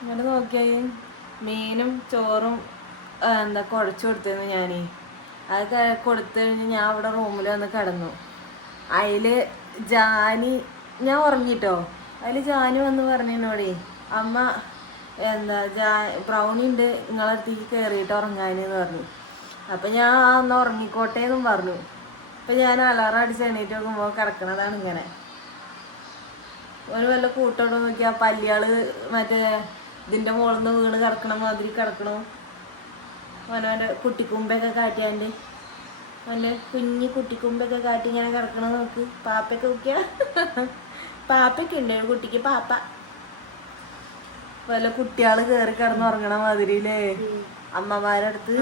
ഇങ്ങനെ നോക്കിയാൽ മീനും ചോറും എന്താ കുഴച്ചു കൊടുത്തിരുന്നു ഞാൻ. അത് കൊടുത്തു കഴിഞ്ഞ് ഞാൻ അവിടെ റൂമിൽ വന്ന് കിടന്നു. അതിൽ ജാനി, ഞാൻ ഉറങ്ങിട്ടോ, അതിൽ ജാനി വന്ന് പറഞ്ഞു എന്നോടേ, അമ്മ എന്താ ബ്രൗണി ഉണ്ട് നിങ്ങളെ അടുത്തേക്ക് കയറിയിട്ട് ഉറങ്ങാനെന്ന് പറഞ്ഞു. അപ്പം ഞാൻ ഒന്ന് ഉറങ്ങിക്കോട്ടെ എന്നും പറഞ്ഞു. അപ്പം ഞാൻ അലാറം അടിച്ച് എണീറ്റ് നോക്കുമ്പോൾ കിടക്കണതാണ് ഇങ്ങനെ. ഒരു വല്ല കൂട്ടോടെ നോക്കിയാൽ പല്ലിയാള് മറ്റേ ഇതിൻ്റെ മുകളിൽ നിന്ന് വീണ് കിടക്കണ മാതിരി കിടക്കണോ. അവനവൻ്റെ കുട്ടിക്കുമ്പൊക്കെ കാട്ടിയാണ്ട് നല്ല കുഞ്ഞ് കുട്ടിക്കുമ്പൊക്കെ കാട്ടി ഇങ്ങനെ കിടക്കണ നോക്ക്. പാപ്പയൊക്കെ നോക്കിയാ പാപ്പയൊക്കെ ഉണ്ട് കുട്ടിക്ക്. പാപ്പ വല്ല കുട്ടികള് കയറി കിടന്ന് ഉറങ്ങണ മാതിരിയില്ലേ അമ്മമാരടുത്ത്.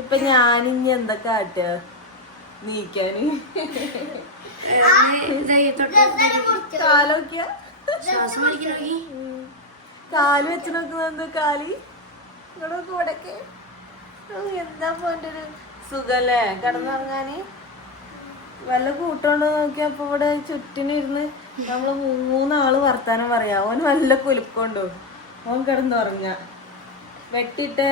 ഇപ്പൊ ഞാനിഞ്ഞി എന്താ കാട്ടുക നീക്കാന്? കാലൊക്കെയാ കാല് വെച്ച് നോക്കുന്നത് കാലി നിങ്ങളുടെ കൂടെയൊക്കെ എന്താ പോന്റെ ഒരു സുഖല്ലേ കിടന്നുറങ്ങാന്. വല്ല കൂട്ടോണ്ട് നോക്കിയപ്പോ ഇവിടെ ചുറ്റിനിരുന്ന് നമ്മള് 3 ആള് വർത്താനം പറയാ. ഓൻ വല്ല കുലുക്കൊണ്ടോ ഓൻ കിടന്നുറങ്ങ വെട്ടിട്ട്.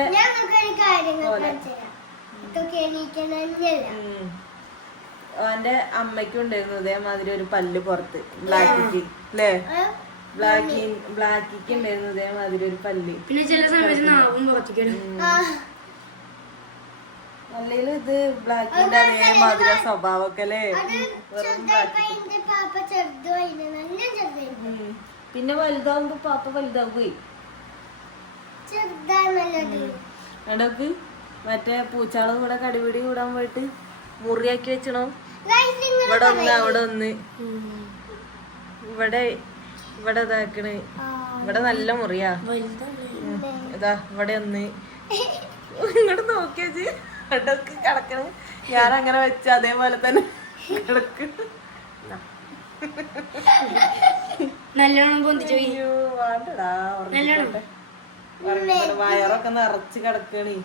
ഓന്റെ അമ്മയ്ക്കും ഉണ്ടായിരുന്നു ഇതേമാതിരി ഒരു പല്ല് പുറത്ത്. ബ്ലാക്കിക്ക് അല്ലേ, ബ്ലാക്കിക്ക് ഉണ്ടായിരുന്നു ഇതേമാതിരി ഒരു പല്ല്. അല്ലെങ്കിൽ ഇത് ബ്ലാക്കിന്റെ അതേമാതിരി സ്വഭാവമൊക്കെ അല്ലേ. പിന്നെ വലുതാവുമ്പോ പാപ്പ വലുതാവുകയെ എടക്ക് മറ്റേ പൂച്ചാള് കൂടെ കടിപിടി കൂടാൻ പോയിട്ട് മുറിയാക്കി വെച്ചണോ. ഇവിടെ ഒന്ന് അവിടെ ഒന്ന് ഇവിടെ ഇതാക്കണ്. ഇവിടെ നല്ല മുറിയാ. ഇതാ ഇവിടെ ഒന്ന് ഇങ്ങോട്ട് നോക്കിയാച്ച് ഇടക്ക് കിടക്കണ്. ഞാൻ അങ്ങനെ വെച്ച അതേപോലെ തന്നെ കിടക്ക്. വേണ്ടടാ വയറൊക്കെ നിറച്ച് കിടക്കണേ.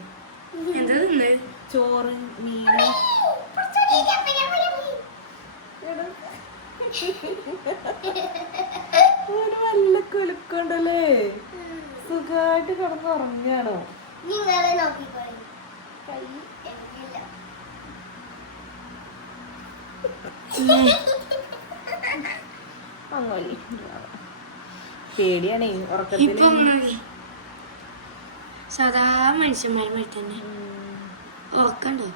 ചോറ് മീന് നല്ല കുലുക്കുണ്ടല്ലേ. സുഖമായിട്ട് കിടന്ന് ഉറങ്ങാണോ? അങ്ങോലി പേടിയാണേ ഉറക്കത്തില്. സാധാ മനുഷ്യന്മാരെ തന്നെ ഉറക്കണ്ടോ?